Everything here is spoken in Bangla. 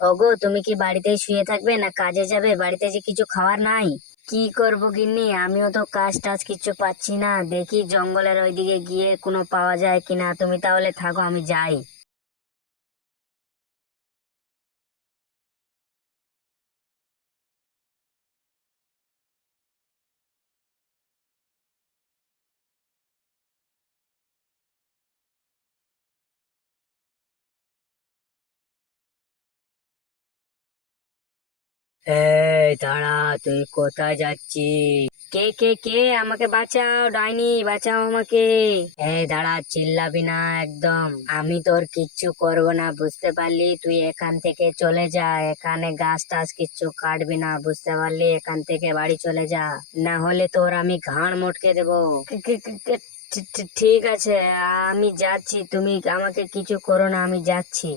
ওগো, তুমি কি বাড়িতেই শুয়ে থাকবে না কাজে যাবে? বাড়িতে যে কিছু খাবার নাই। কি করবো গিন্নি, আমিও তো কাজ টাজ কিছু পাচ্ছি না, দেখি জঙ্গলের ওইদিকে গিয়ে কোনো পাওয়া যায় কিনা। তুমি তাহলে থাকো, আমি যাই। এই দাঁড়া, তুই কোথায় যাচ্ছিস? কে কে কে? আমাকে বাঁচাও, ডাইনি বাঁচাও আমাকে। এই দাঁড়া, চিল্লাবি না একদম। আমি তোর কিচ্ছু করব না, বুঝতে পারলি? তুই এখান থেকে চলে যা, এখানে গাছ টাছ কিচ্ছু কাটবি না, বুঝতে পারলি? এখান থেকে বাড়ি চলে যা, না হলে তোর আমি ঘাড় মটকে দেবো। ঠিক আছে, আমি যাচ্ছি, তুমি আমাকে কিছু করো না, আমি যাচ্ছি।